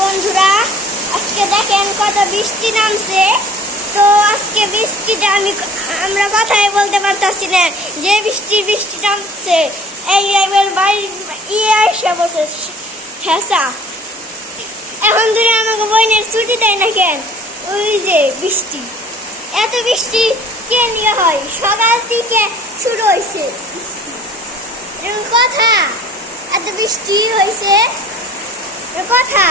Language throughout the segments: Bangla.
বন্ধুরা, আজকে দেখেন কত বৃষ্টি নামছে। তো আজকে বৃষ্টিতে আমরা কথাই বলতে পারতাছি না, যে বৃষ্টি নামছে। এই এসে বসে ঠেসা। এখন ধরে আমাকে বইনের ছুটি দেয় না কেন? ওই যে বৃষ্টি, এত বৃষ্টি কে নিয়ে হয়? সকাল থেকে শুরু হয়েছে কথা, এত বৃষ্টি হয়েছে কথা।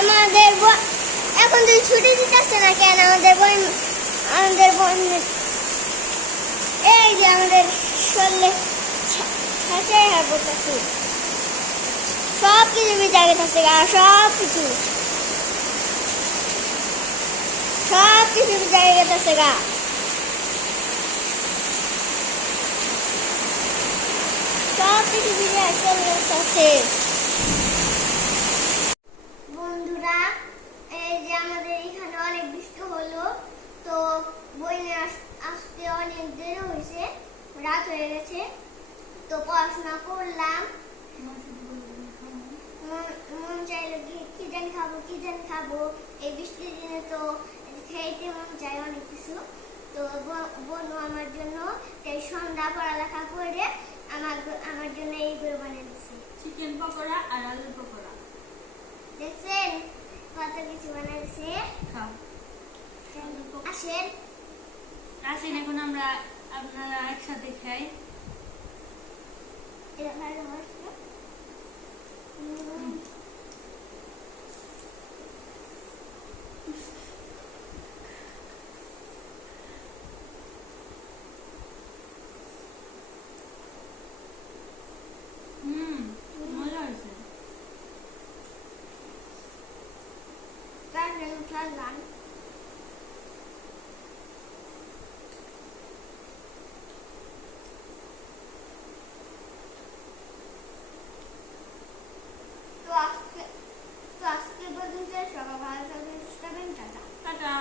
আমাদের এখন তুই ছুটি দিতেছে না কেন? আমাদের বোন এই যে আমাদের শরীরে সব কিছু ভিজা গেছে, সব কিছু ভিজা গেছে গা। সব কিছু ভিজা চলে গেছে। বন্ধুরা, এই যে আমাদের এখানে অনেক বৃষ্টি হলো, তো বইনে আসতে অনেক দেরি হয়েছে, রাত হয়ে গেছে। তো পড়াশোনা করলাম, মন চাইলো কি জানি খাবো। এই বৃষ্টির দিনে তো খেতে মন চাই অনেক কিছু। তো বনু আমার জন্য এই সন্ধ্যা পড়ালেখা করে আমার জন্য এইগুলো বানিয়ে দিচ্ছে, চিকেন পকোড়া আর আলুর পকোড়া। দেখছেন কত কিছু বানাইছে। আসেন এখন আপনারা একসাথে খাই। মজা হয়েছে। আজকে পর্যন্ত সবাই ভালো থাকবেন, টাটা।